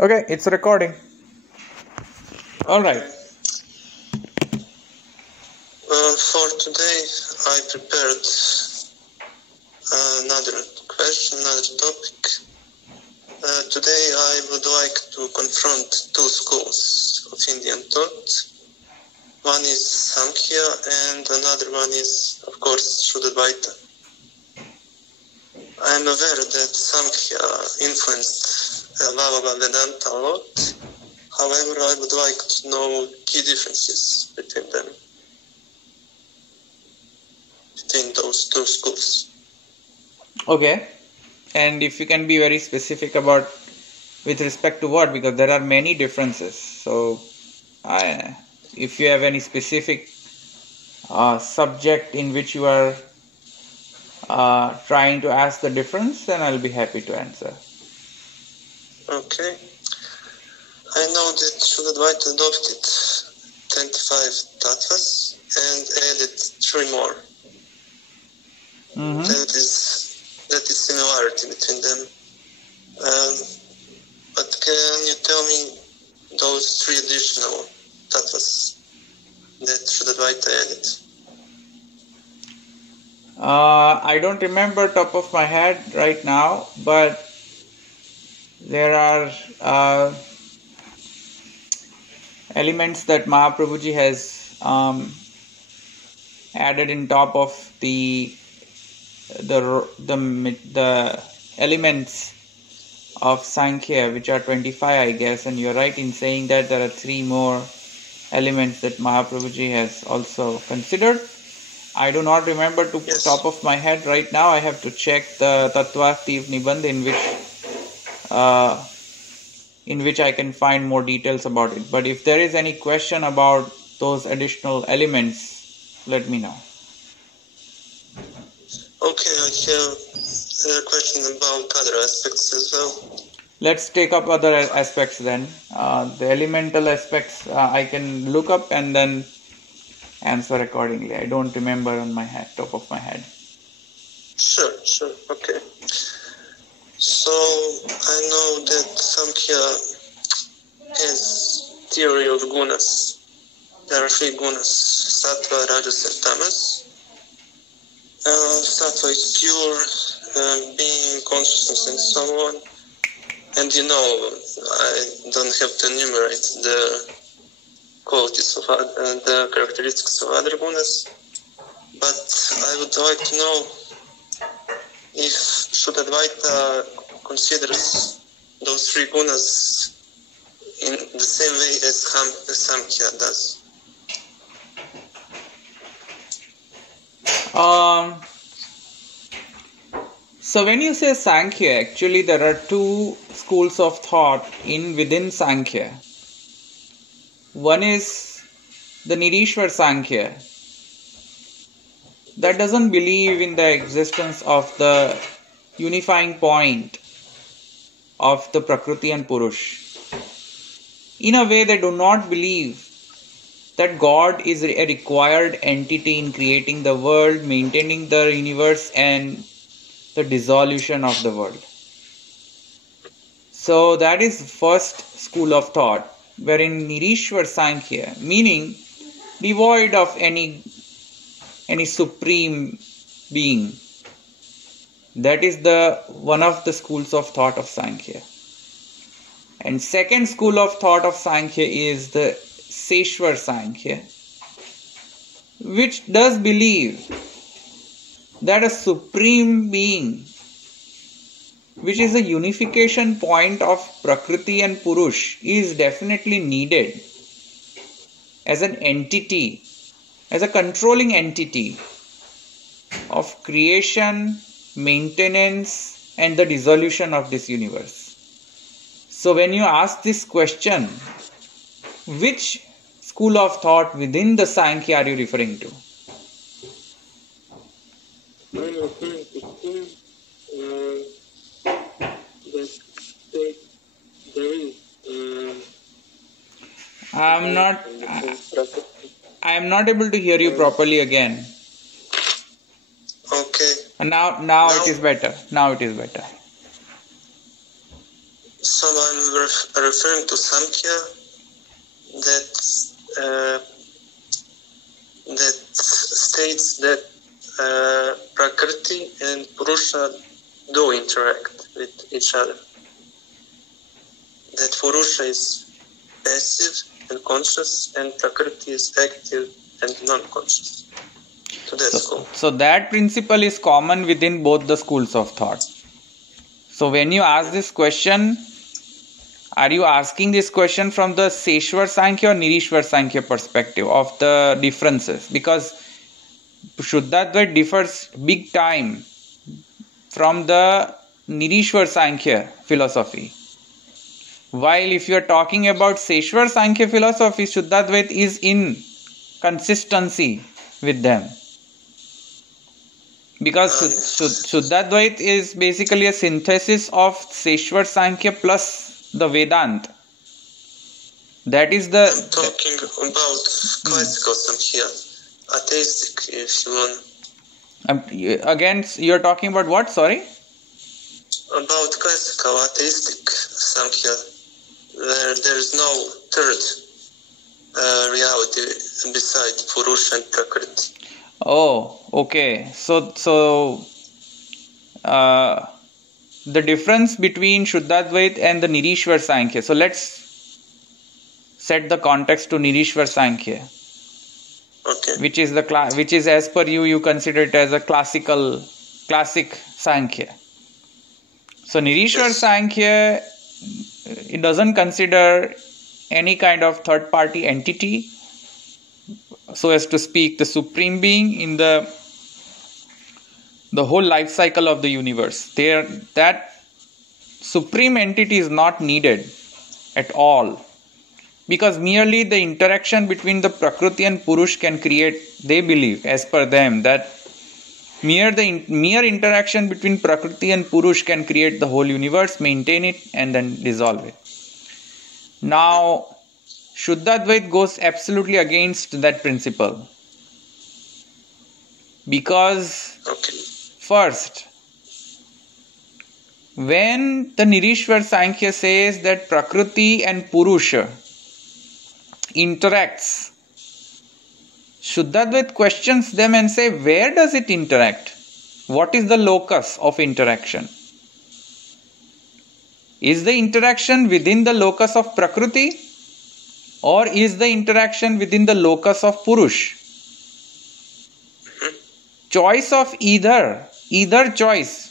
Okay, it's recording. All right. For today, I prepared another question, another topic. Today, I would like to confront two schools of Indian thought. One is Samkhya, and another one is, of course, Shuddhadvaita. I am aware that Samkhya influenced Bhagavad Vedanta a lot. However, I would like to know key differences between them, between those two schools. Okay. And if you can be very specific about with respect to what, because there are many differences. So, if you have any specific subject in which you are trying to ask the difference, then I'll be happy to answer. Okay. I know that Shuddhadvaita adopted 25 tattvas and added 3 more. Mm-hmm. That is similarity between them. But can you tell me those 3 additional tattvas that Shuddhadvaita added? I don't remember top of my head right now, but there are elements that Mahaprabhuji has added in top of the elements of Sankhya, which are 25, I guess, and you're right in saying that there are 3 more elements that Mahaprabhuji has also considered. I do not remember top of my head right now. I have to check the Tattvastiv Nibandh in which I can find more details about it. But if there is any question about those additional elements, let me know. Okay, I have a question about other aspects as well. Let's take up other aspects then. The elemental aspects I can look up and then answer accordingly. I don't remember on my head, top of my head. Sure, okay. So, I know that Samkhya has theory of gunas. There are 3 gunas, Sattva, Rajas and Tamas. Sattva is pure, being, consciousness and so on. And I don't have to enumerate the qualities of the characteristics of other gunas. But I would like to know if Shuddhadvaita considers those 3 gunas in the same way as Samkhya does. So when you say Sankhya, actually there are 2 schools of thought within Sankhya. One is the Nirishwar Sankhya that doesn't believe in the existence of the unifying point of the Prakriti and Purush. In a way, they do not believe that God is a required entity in creating the world, maintaining the universe and the dissolution of the world. So that is the first school of thought, wherein Nirishwar Sankhya, meaning devoid of any supreme being. That is one of the schools of thought of Sankhya. And second school of thought of Sankhya is the Seshwar Sankhya, which does believe that a supreme being, which is a unification point of Prakriti and Purush, is definitely needed as an entity, as a controlling entity of creation, maintenance, and the dissolution of this universe. So when you ask this question, which school of thought within the Sankhya are you referring to? I'm referring to two that state there is. I am not able to hear you properly again. Okay. Now it is better. Now it is better. So I'm referring to Samkhya that states that Prakriti and Purusha do interact with each other. That Purusha is passive and conscious, and Prakriti is active and non-conscious. So that's cool. So that principle is common within both the schools of thought. So when you ask this question, are you asking this question from the Seshwar Sankhya or Nirishwar Sankhya perspective of the differences? Because Shuddhadvaita differs big time from the Nirishwar Sankhya philosophy. While if you are talking about Seshwar Sankhya philosophy, Shuddhadvaita is in consistency with them. Because Shuddhadvaita is basically a synthesis of Seshwar Sankhya plus the Vedanta. That is the... I'm talking about classical Samkhya, atheistic if you want. Again, you're talking about what? Sorry? About classical atheistic Samkhya, where there is no third reality beside Purusha and Prakriti. Oh, okay. So the difference between Shuddhadvaita and the Nirishwar Sankhya. So let's set the context to Nirishwar Sankhya. Okay. Which is as per you consider it as a classic Sankhya. So Nirishwar Sankhya, it doesn't consider any kind of third party entity, so as to speak, the supreme being in the whole life cycle of the universe. That supreme entity is not needed at all, because merely the interaction between the Prakriti and Purush can create, they believe, as per them, that mere interaction between Prakriti and Purush can create the whole universe, maintain it, and then dissolve it. Now, Shuddhadvaita goes absolutely against that principle. Because, first, when the Nirishwar Sankhya says that Prakriti and Purusha interacts, Shuddhadvaita questions them and say, where does it interact? What is the locus of interaction? Is the interaction within the locus of Prakriti, or is the interaction within the locus of Purush? Choice of either choice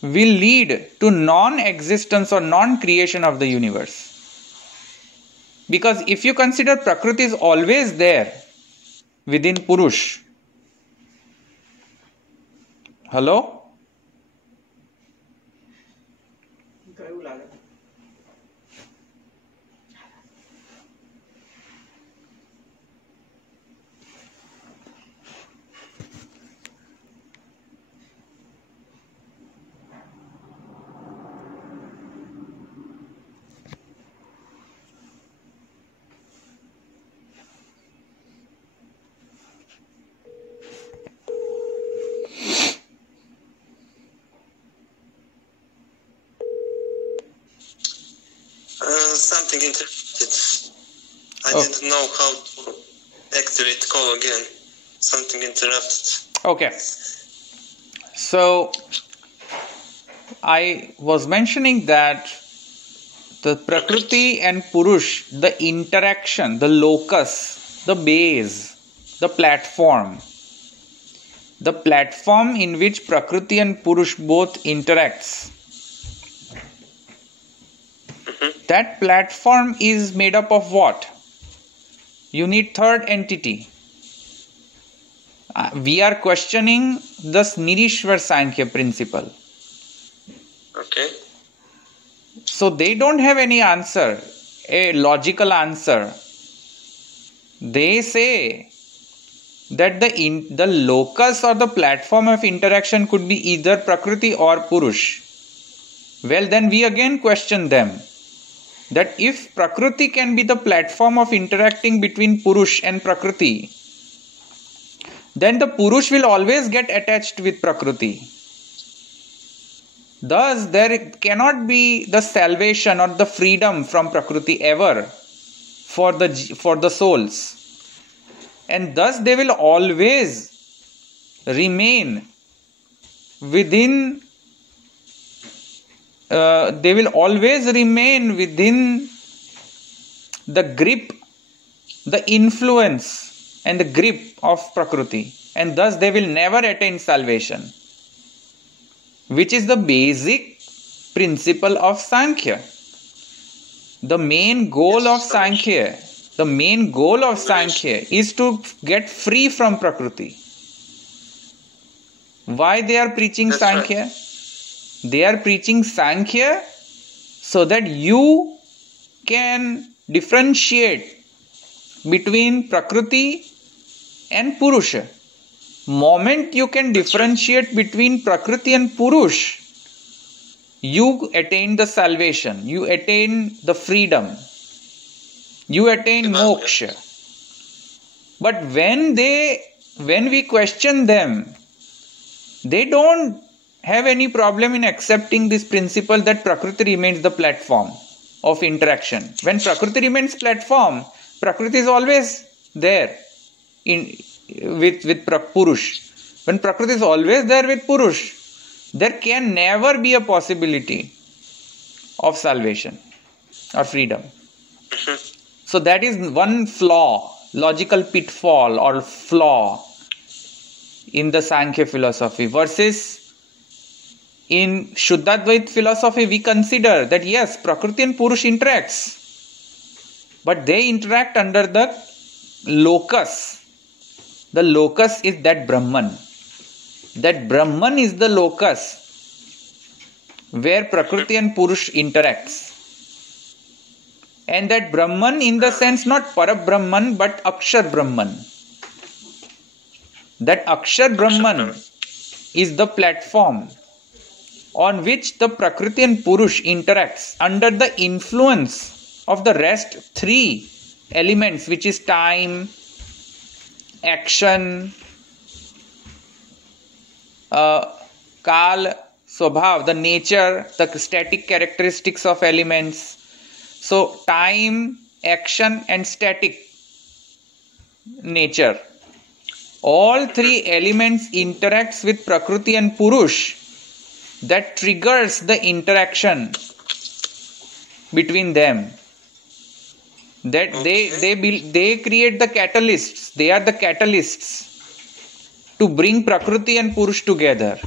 will lead to non-existence or non-creation of the universe. Because if you consider Prakriti is always there within Purush. Hello? Something interrupted. I didn't know how to activate call again. Something interrupted. Okay. So, I was mentioning that the Prakriti and Purush, the interaction, the locus, the base, the platform in which Prakriti and Purush both interacts, that platform is made up of what? You need third entity. We are questioning this Nirishwar Sankhya principle. Okay. So they don't have any answer, a logical answer. They say that the locus or the platform of interaction could be either Prakriti or Purush. Well, then we again question them, that if Prakriti can be the platform of interacting between Purush and Prakriti, then the Purush will always get attached with Prakriti. Thus, there cannot be the salvation or the freedom from Prakriti ever for the souls. And thus they will always remain within the grip, the influence and the grip of Prakriti, and thus they will never attain salvation, which is the basic principle of Sankhya. The main goal of Sankhya is to get free from Prakriti. Why they are preaching Sankhya? Right. They are preaching Sankhya so that you can differentiate between Prakriti and Purusha. Moment you can differentiate between Prakriti and Purush, you attain the salvation, you attain the freedom, you attain moksha. But when we question them, they don't have any problem in accepting this principle that Prakriti remains the platform of interaction. When Prakriti remains platform, Prakriti is always there with Purush. When Prakriti is always there with Purush, there can never be a possibility of salvation or freedom. So that is one flaw, logical pitfall or flaw in the Sankhya philosophy. Versus in Shuddhadvaita philosophy, we consider that yes, Prakriti and Purush interacts, but they interact under the locus. The locus is that Brahman. That Brahman is the locus where Prakriti and Purush interacts. And that Brahman in the sense not Parabrahman but Akshar Brahman. That Akshar Brahman is the platform on which the Prakriti and Purush interacts under the influence of the rest three elements, which is time, action, Kal, Swabhav, the nature, the static characteristics of elements. So time, action and static nature. All three elements interacts with Prakriti and Purush. That triggers the interaction between them. That they create the catalysts. They are the catalysts to bring Prakriti and Purush together.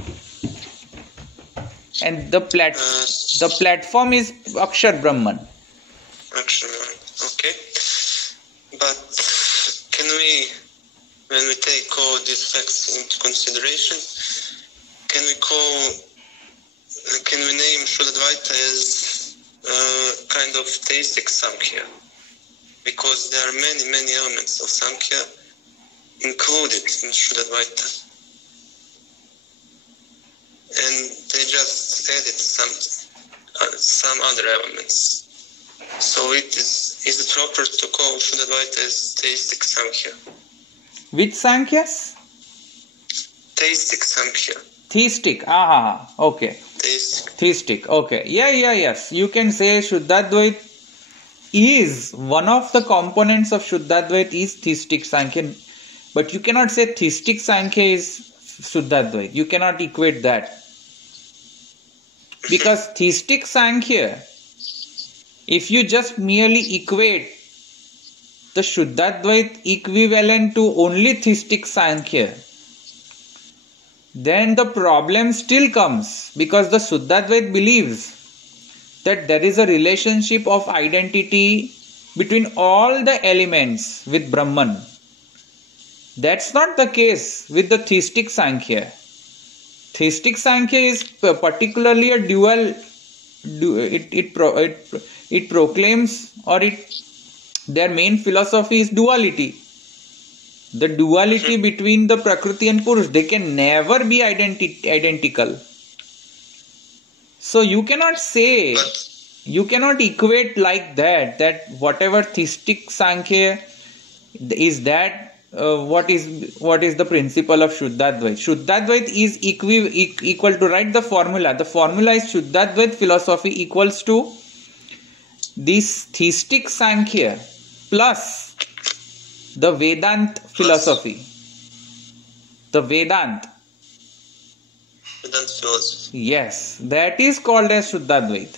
And the platform is Akshar Brahman. Okay. But can we, when we take all these facts into consideration, can we name Shuddhadvaita as kind of theistic Samkhya? Because there are many elements of Samkhya included in Shuddhadvaita. And they just added some other elements. So is it proper to call Shuddhadvaita as theistic Samkhya? Which Sankhyas? Theistic Samkhya. Theistic. Okay. Theistic. Okay. Yes. You can say Shuddhadvaita is one of the components of Shuddhadvaita is theistic Sankhya. But you cannot say theistic Sankhya is Shuddhadvaita. You cannot equate that. Because theistic Sankhya, if you just merely equate the Shuddhadvaita equivalent to only theistic Sankhya, then the problem still comes, because the Shuddhadvaita believes that there is a relationship of identity between all the elements with Brahman. That's not the case with the theistic Sankhya. Theistic Sankhya is particularly a dual. It proclaims, or their main philosophy is duality. The duality between the Prakriti and Purush, they can never be identical. So you cannot say, you cannot equate like that whatever theistic Sankhya is, that what is the principle of Shuddhadvait? Shuddhadvait is equal to, write the formula. The formula is Shuddhadvait philosophy equals to this theistic Sankhya plus the Vedant philosophy. The Vedant philosophy. Yes, that is called as Shuddhadvait.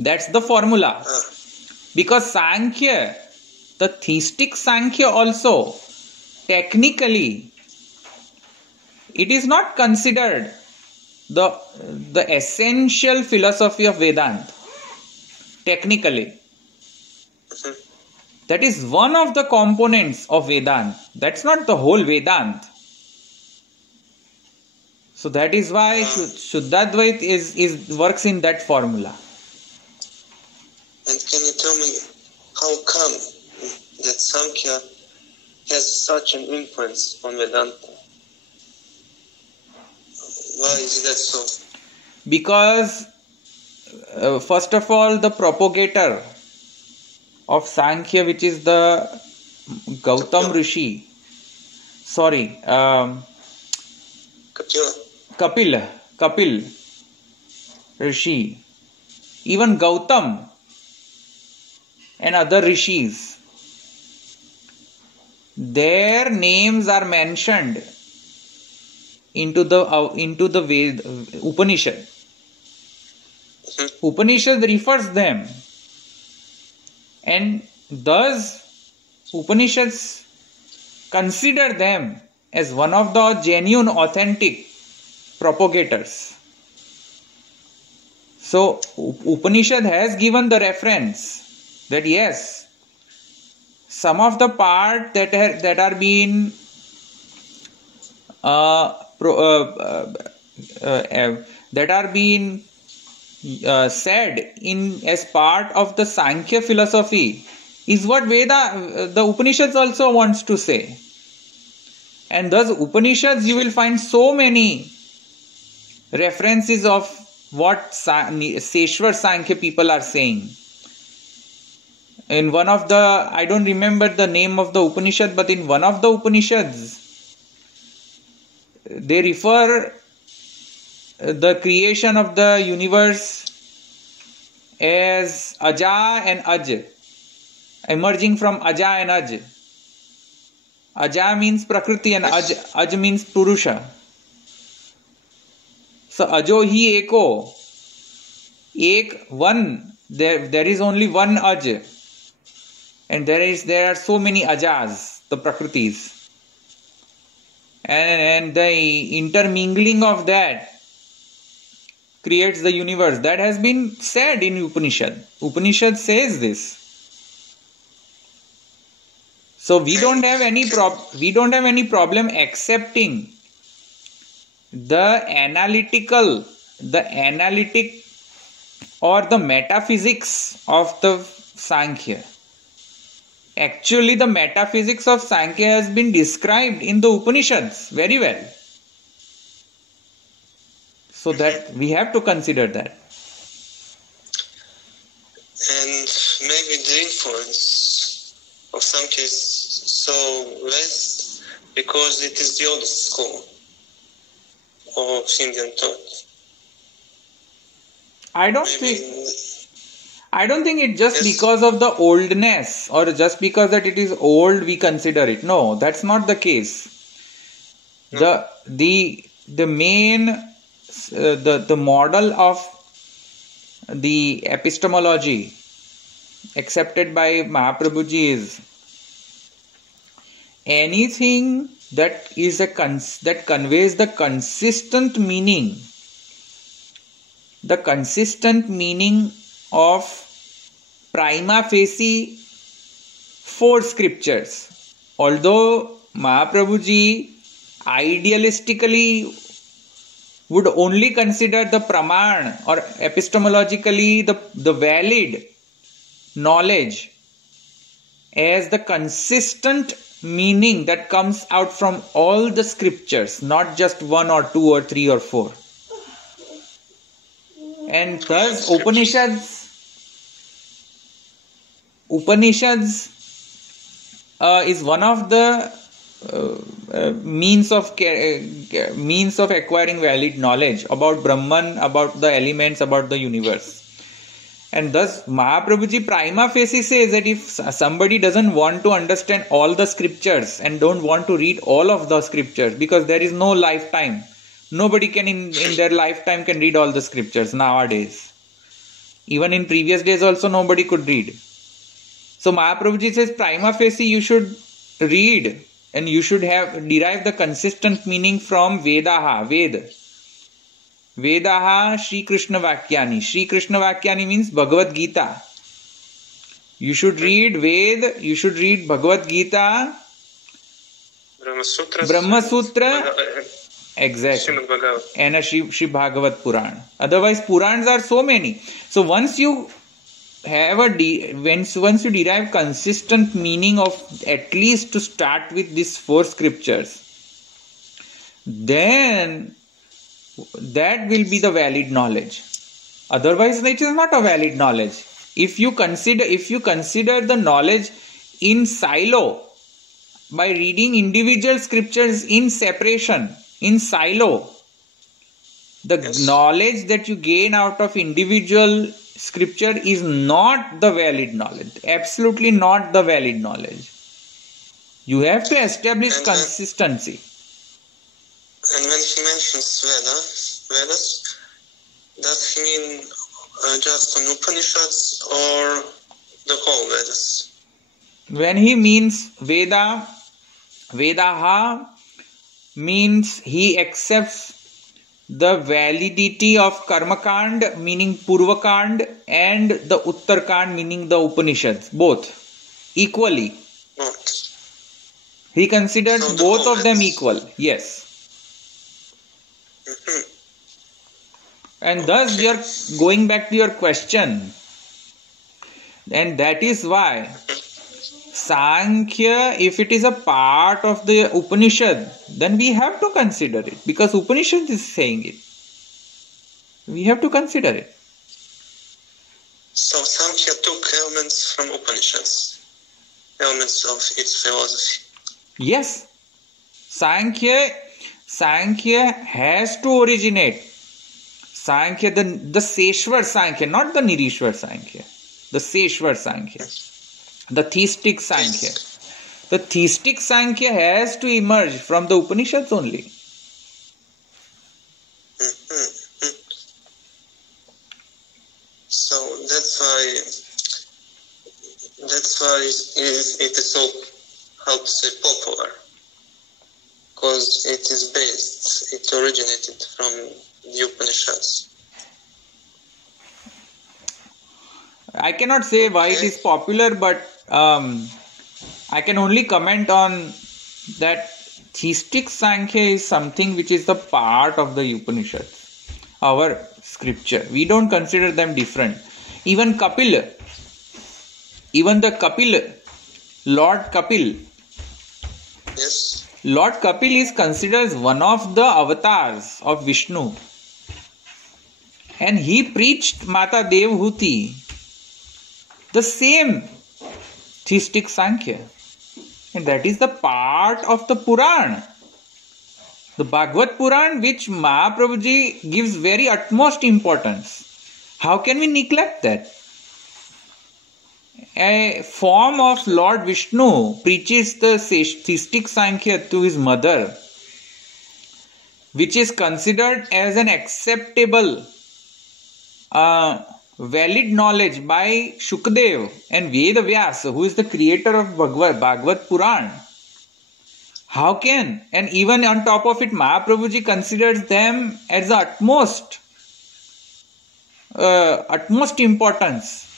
That's the formula. Because Sankhya, the theistic Sankhya also, technically, it is not considered the essential philosophy of Vedanta. Technically. That is one of the components of Vedanta. That's not the whole Vedanta. So that is why Shuddhadvait works in that formula. And can you tell me how come that Sankhya has such an influence on Vedanta? Why is that so? Because first of all, the propagator of Sankhya, which is the Gautam Rishi, Kapil Rishi, even Gautam and other rishis, their names are mentioned into the Upanishad. Upanishad refers them, and thus Upanishads consider them as one of the genuine, authentic propagators. So Upanishad has given the reference that yes, some of the part that are being said in as part of the Sankhya philosophy is what the Upanishads also wants to say. And thus Upanishads, you will find so many references of what Seshwar Sankhya people are saying. In one of the, I don't remember the name of the Upanishad, but in one of the Upanishads, they refer the creation of the universe as Aja and Aj, emerging from Aja and Aj. Aja means Prakriti and Aj means Purusha. So Ajo hi eko, ek, one, there is only one Aj. And there are so many Ajas, the Prakritis. And the intermingling of that creates the universe. That has been said in Upanishad. Upanishad says this. So we don't have any problem accepting the analytic or the metaphysics of the Sankhya. Actually, the metaphysics of Sankhya has been described in the Upanishads very well. So that we have to consider that. And maybe the influence of Sankhya is so less because it is the oldest school of Indian thought. I don't think it's just because of the oldness or just because that it is old we consider it. No, that's not the case. No. The main the model of the epistemology accepted by Mahaprabhuji is anything that is that conveys the consistent meaning of prima facie four scriptures. Although Mahaprabhuji idealistically would only consider the praman or epistemologically the valid knowledge as the consistent meaning that comes out from all the scriptures, not just one or two or three or four. And thus Upanishads is one of the means of acquiring valid knowledge about Brahman, about the elements, about the universe. And thus Mahaprabhuji prima facie says that if somebody doesn't want to understand all the scriptures and don't want to read all of the scriptures, because there is no lifetime, nobody can in their lifetime can read all the scriptures nowadays. Even in previous days also nobody could read. So Mahaprabhuji says prima facie you should read and you should derive the consistent meaning from Vedaha, Ved. Vedaha Shri Krishna Vakyani. Shri Krishna Vakyani means Bhagavad Gita. You should read Ved, you should read Bhagavad Gita, Brahma Sutra, exactly, and a Shri Bhagavat Puran. Otherwise Purans are so many. So once you have once you derive consistent meaning of at least to start with these 4 scriptures, then that will be the valid knowledge. Otherwise it is not a valid knowledge. If you consider the knowledge in silo, by reading individual scriptures in separation, in silo, the knowledge that you gain out of individual scripture is not the valid knowledge. Absolutely not the valid knowledge. You have to establish consistency. And when he mentions Vedas, does he mean just an Upanishads or the whole Vedas? When he means Veda, Vedaha means he accepts the validity of Karmakand, meaning Purvakand, and the Uttarkand, meaning the Upanishads, both equally. He considers both of them equal. Yes. And thus we are going back to your question, and that is why Sankhya, if it is a part of the Upanishad, then we have to consider it, because Upanishad is saying it. We have to consider it. So Sankhya took elements from Upanishads, elements of its philosophy. Yes. Sankhya has to originate. Sankhya, the Seshwar Sankhya, not the Nirishwar Sankhya. The Seshwar Sankhya. The theistic Sankhya. The theistic Sankhya has to emerge from the Upanishads only. So that's why it is so, how to say, popular. Because it originated from the Upanishads. I cannot say why it is popular, but I can only comment on that theistic Sankhya is something which is the part of the Upanishads, our scripture. We don't consider them different. Even Kapil, Lord Kapil. Yes. Lord Kapil is considered as one of the avatars of Vishnu. And he preached Mata Devhuti, the same theistic Sankhya. And that is the part of the Puran. The Bhagavad Puran, which Mahaprabhuji gives very utmost importance. How can we neglect that? A form of Lord Vishnu preaches the theistic Sankhya to his mother, which is considered as an acceptable, valid knowledge by Shukdev and Vedavyasa, who is the creator of Bhagavad Puran. How can? And even on top of it, Mahaprabhuji considers them as the utmost importance.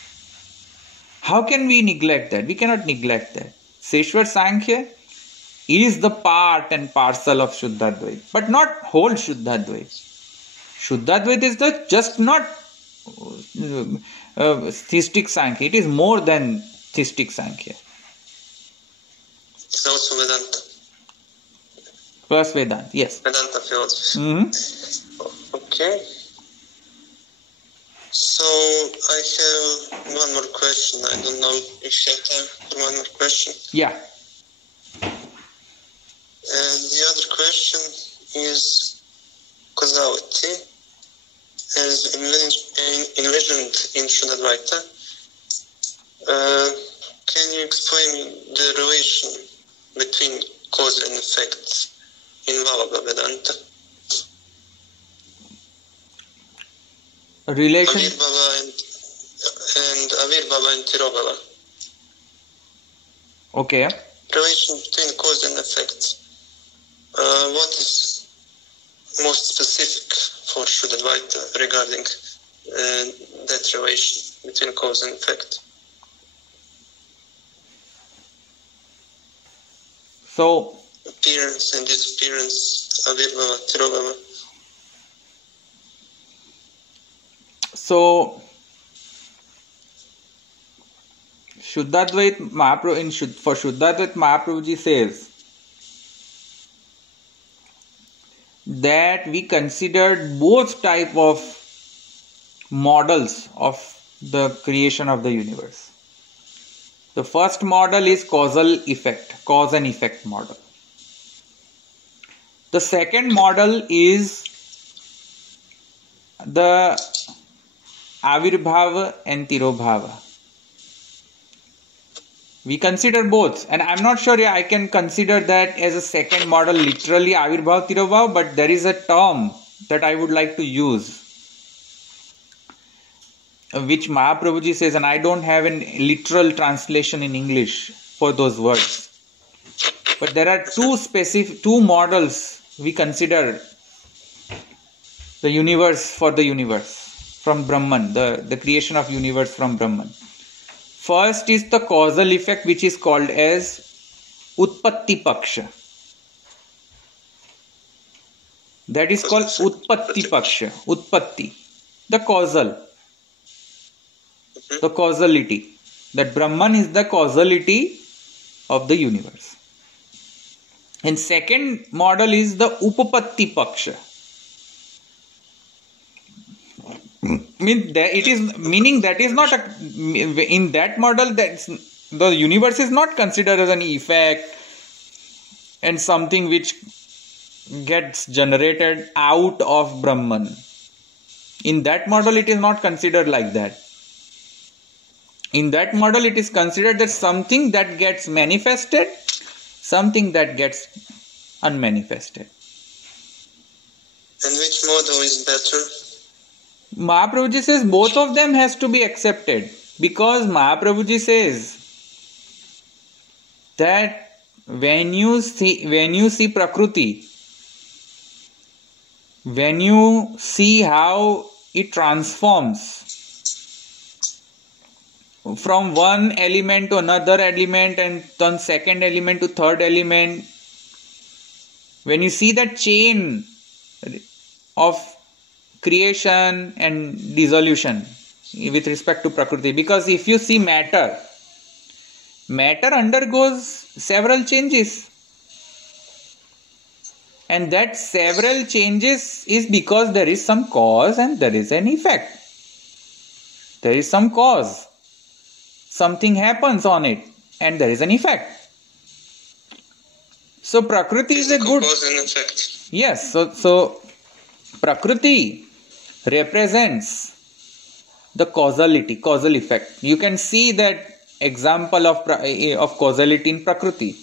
How can we neglect that? We cannot neglect that. Seshwar Sankhya is the part and parcel of Shuddhadvaita, but not whole Shuddhadvaita. Shuddhadvaita is just not theistic Sankhya. It is more than theistic Sankhya. It's also Vedanta. Plus Vedanta, yes. Vedanta philosophy. Mm-hmm. Okay. So I have one more question. I don't know if you have time for one more question. Yeah. And the other question is causality, as envisioned in Shuddhadvaita. Can you explain the relation between cause and effect in Valabha Vedanta? Relation? Avirbhava and Avirbhava and Tirobhava. Okay. Relation between cause and effect. What is most specific for Shuddhadvaita regarding that relation between cause and effect? So, Appearance and disappearance, Avirbhava, Tirobhava. So, Shuddhadvait Mahaprabhu, for Shuddhadvait Mahaprabhuji says that we considered both type of models of the creation of the universe. The first model is causal effect, cause and effect model. The second model is the Avirbhava and Tirobhava. We consider both, and I'm not sure I can consider that as a second model literally Avirbhava Tirobhava, but there is a term that I would like to use, which Mahaprabhuji says, and I don't have a literal translation in English for those words. But there are two models we consider the universe for the universe from Brahman, the creation of universe from Brahman. First is the causal effect, which is called as Utpatti Paksha. That is called Utpatti Paksha. Utpatti. The causal. The causality. That Brahman is the causality of the universe. And second model is the Upapatti Paksha. Meaning that is not in that model, that the universe is not considered as an effect and something which gets generated out of Brahman. In that model it is not considered like that. In that model it is considered that something that gets manifested, something that gets unmanifested. And which model is better? Mahaprabhuji says both of them has to be accepted, because Mahaprabhuji says that when you see Prakriti, when you see how it transforms from one element to another element and then second element to third element, when you see that chain of creation and dissolution with respect to Prakriti, because if you see matter undergoes several changes, and that several changes is because there is some cause and there is an effect. There is some cause, something happens on it, and there is an effect. So Prakriti is a good cause and effect. Yes, so Prakriti represents the causal effect. You can see that example of causality in Prakriti.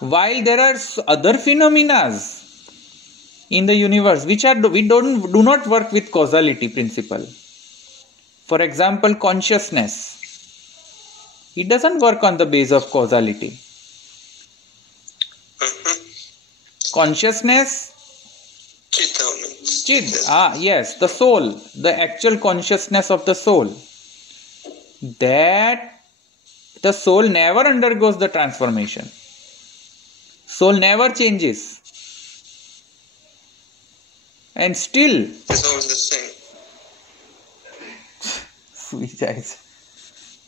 While there are other phenomena in the universe which do not work with causality principle. For example, consciousness. It doesn't work on the base of causality. Consciousness. Chid. Yes, the soul, the actual consciousness of the soul. That the soul never undergoes the transformation. Soul never changes. And still. It's always the same. Sweet eyes.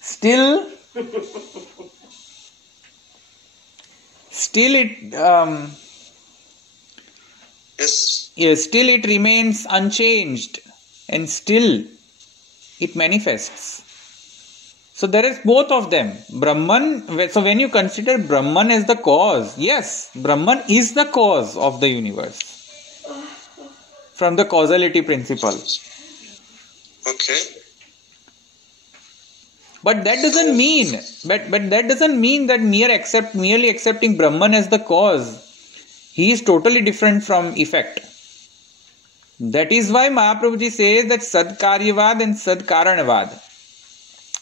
Still it remains unchanged, and still it manifests. So there is both of them. Brahman, so when you consider Brahman as the cause, yes, Brahman is the cause of the universe. From the causality principle. Okay. But that doesn't mean, but that doesn't mean that merely accepting Brahman as the cause, he is totally different from effect. That is why Mahaprabhuji says that Sadkaryavad and Sadkaranavad.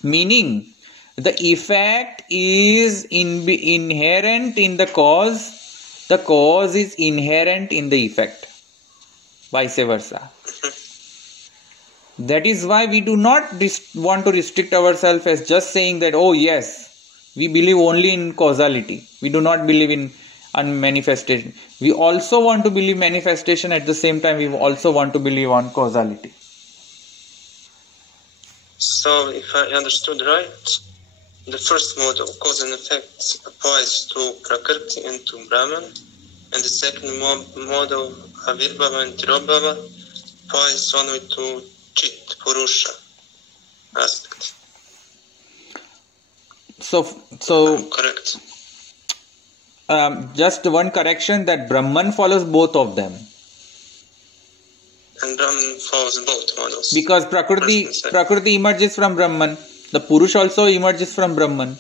Meaning, the effect is inherent in the cause is inherent in the effect. Vice versa. That is why we do not want to restrict ourselves as just saying that, oh yes, we believe only in causality. We do not believe in manifestation. We also want to believe manifestation, at the same time we also want to believe on causality. So, if I understood right, the first mode of cause and effect applies to Prakriti and to Brahman, and the second mode of Avirbhava and Tirobhava applies only to Chit, Purusha aspect. So correct. Just one correction, that Brahman follows both of them. And Brahman follows both models. Because Prakriti emerges from Brahman. The Purush also emerges from Brahman.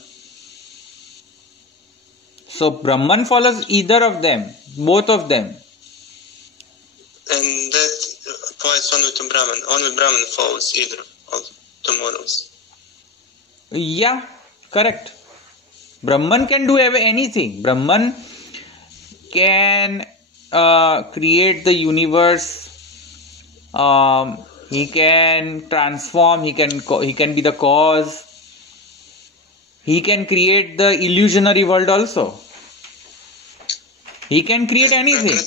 So Brahman follows either of them, both of them. And that applies only to Brahman. Only Brahman follows either of the models. Yeah, correct. Brahman can do anything. Brahman can create the universe. He can transform. He can be the cause. He can create the illusionary world also. He can create anything.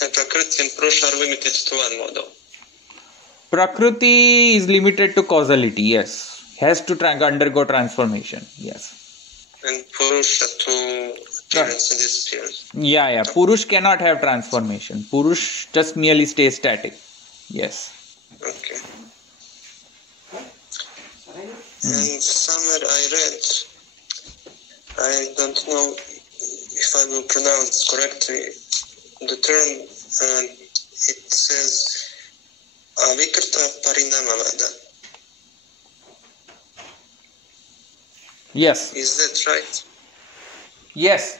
And Prakriti and Purusha are limited to one model. Prakriti is limited to causality, yes. Has to undergo transformation, yes. And Purusha to appearance and disappearance. Yeah. Purush cannot have transformation. Purush just merely stays static. Yes. Okay. And somewhere I read, I don't know if I will pronounce correctly the term, it says Avikrta Parinamavada. Yes. Is that right? Yes.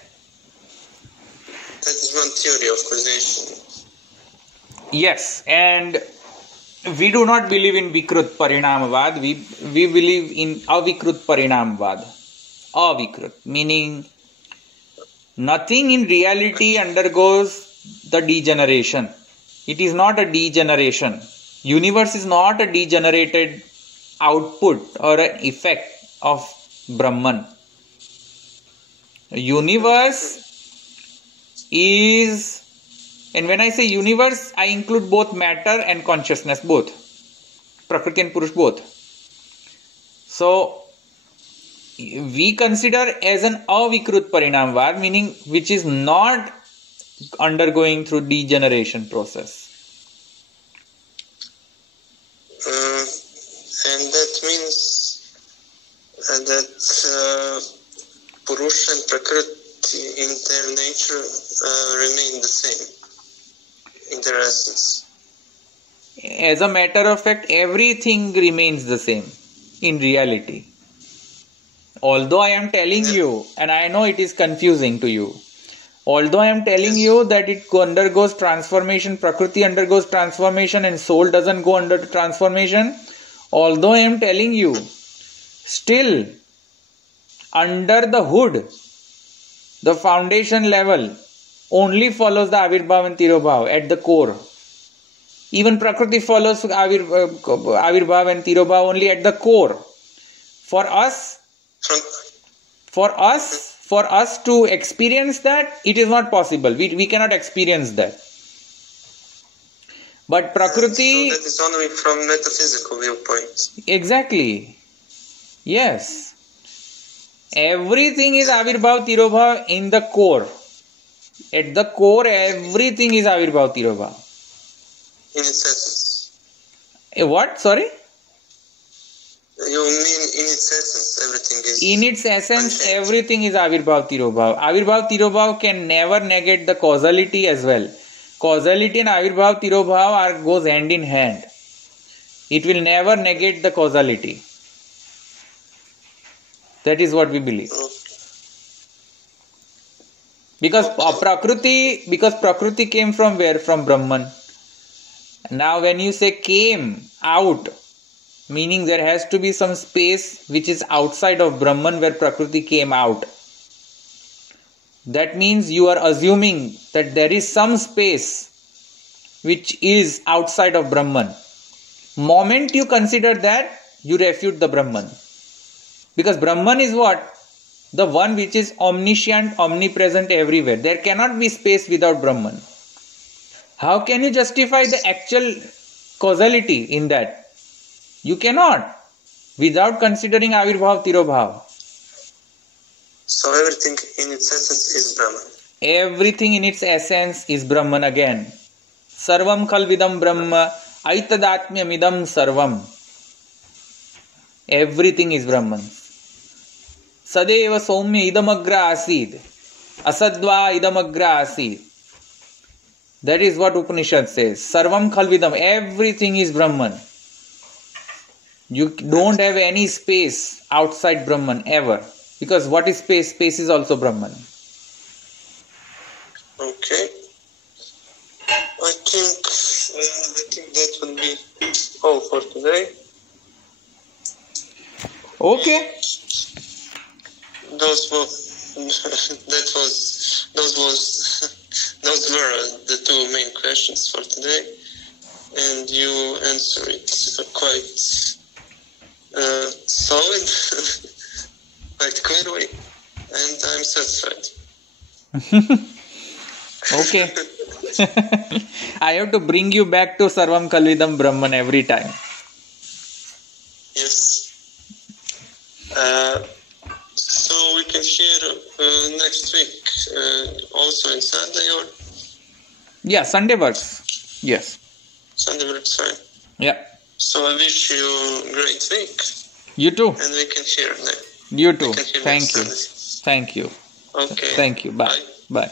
That is one theory of causation. Yes, and we do not believe in Vikrut Parinamavad. We believe in Avikrut Parinamavad. Avikrut, meaning nothing in reality undergoes the degeneration. It is not a degeneration. Universe is not a degenerated output or an effect of Brahman. Universe is, and when I say universe, I include both matter and consciousness, both. Prakriti and Purush, both. So, we consider as an avikrut parinamvad, meaning which is not undergoing through degeneration process. And that means that Purusha and Prakriti in their nature remain the same in their essence. As a matter of fact, everything remains the same in reality. Although I am telling you, and I know it is confusing to you, although I am telling you that it undergoes transformation, Prakriti undergoes transformation and soul doesn't go under transformation, although I am telling you, still under the hood, the foundation level only follows the Avirbhav and Tirobhav at the core. Even Prakriti follows Avirbhav and Tirobhav only at the core. For us to experience that, it is not possible. We cannot experience that. But Prakriti... So that is only from metaphysical viewpoint. Exactly. Yes. Everything is Avirbhav Tirobhav in the core. At the core, everything is Avirbhav Tirobhav. In its essence. What? Sorry? You mean in its essence, everything is... In its essence, unchanged. everything is Avirbhav Tirobhav. Avirbhav Tirobhav can never negate the causality as well. Causality and Avirbhav Tirobhav goes hand in hand. It will never negate the causality. That is what we believe. Okay. Because Prakriti came from where? From Brahman. Now when you say came out, meaning there has to be some space which is outside of Brahman where Prakriti came out. That means you are assuming that there is some space which is outside of Brahman. Moment you consider that, you refute the Brahman. Because Brahman is what? The one which is omniscient, omnipresent everywhere. There cannot be space without Brahman. How can you justify the actual causality in that? You cannot, without considering Avirbhav Tirobhav. So everything in its essence is Brahman. Everything in its essence is Brahman again. Sarvam khalvidam Brahma, aitadatmyam idam sarvam. Everything is Brahman. Sadeva soumya idamagra asid. Asadva idamagra asid. That is what Upanishad says. Sarvam khalvidam. Everything is Brahman. You don't have any space outside Brahman ever. Because what is space? Space is also Brahman. Okay. I think that would be all for today. Okay. Those were the two main questions for today, and you answered it quite solid, quite clearly, and I'm satisfied. Okay. I have to bring you back to Sarvam Kalvidam Brahman every time. Yes. So we can hear next week, also in Sunday, or? Yeah, Sunday works. Yes. Sunday works fine. Yeah. So I wish you a great week. You too. And we can hear next. You too. We can hear Thank next you. Sunday. Thank you. Okay. Thank you. Bye. Bye.